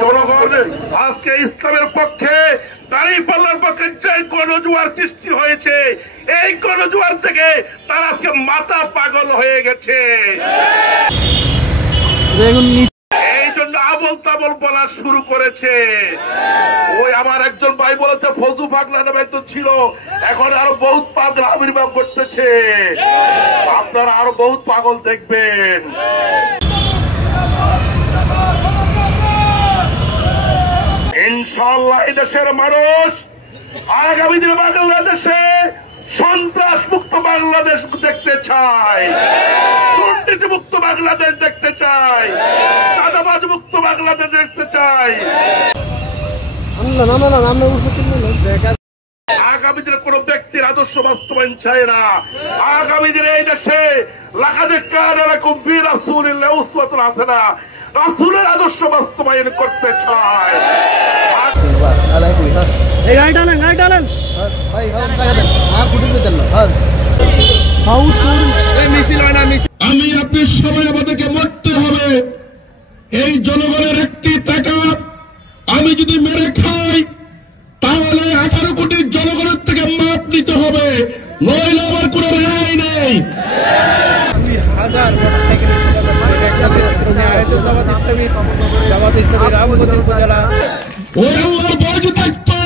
জনগণ আজকে ইসলামের পক্ষে দাঁড়িপাল্লার পক্ষে যে গণজোয়ার সৃষ্টি হয়েছে, এই গণজোয়ার থেকে তারা আজকে মাথা পাগল হয়ে গেছে। এই জন্য আবল তাবল বলা শুরু করেছে। ওই আমার একজন ভাই বলেছে ফজু পাগলা নামে তো ছিল, এখন আরো বহুত পাগল আবির্ভাব করতেছে। আপনারা আরো বহুত পাগল দেখবেন। ইনশাআল্লাহ এই দেশের মানুষ আগামী দিনে বাংলাদেশে সন্ত্রাস মুক্ত বাংলাদেশ দেখতে চায়, দুর্নীতি মুক্ত বাংলাদেশ দেখতে চায়, চাঁদাবাজ মুক্ত বাংলাদেশ দেখতে চায়। আগামী দিনে কোন ব্যক্তির আদর্শ বাস্তবায়ন চায় না। আগামী দিনে এই দেশে রাসূলের আদর্শ বাস্তবায়ন করতে চায়। আমি আপনি সবাই আমাদেরকে মরতে হবে। এই জনগণের একটি টাকা আমি যদি মেরে খাই তাহলে 18 কোটি জনগণের থেকে মাপ নিতে হবে, নইলে আমার কোন রেহাই নেই। ওই আল্লাহর ভয় যদি থাকতো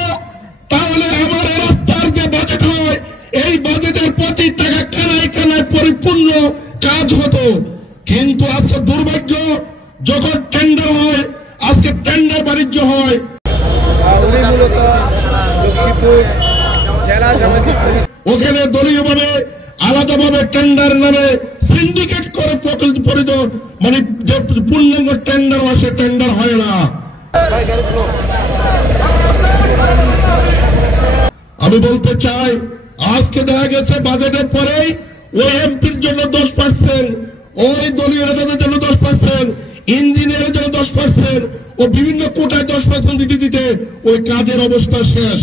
তাহলে আমার রাস্তার যে বাজেট হয় এই বাজেটের প্রতি টাকা কানায় কানায় পরিপূর্ণ কাজ হতো। কিন্তু আজকে দুর্ভাগ্য, যখন টেন্ডার হয় আজকে টেন্ডার বাণিজ্য হয়। ওখানে দলীয়ভাবে আলাদাভাবে টেন্ডার নামে সিন্ডিকেট করে পরিত মানে যে পূর্ণাঙ্গ টেন্ডার হয় সে টেন্ডার হয় না। আমি বলতে চাই আজকে দেখা গেছে বাজেটের পরেই ওই এমপির জন্য 10%, ওই দলীয় নেতাদের জন্য 10%, ইঞ্জিনিয়ারের জন্য 10% ও বিভিন্ন কোটায় 10% দিতে দিতে ওই কাজের অবস্থা শেষ।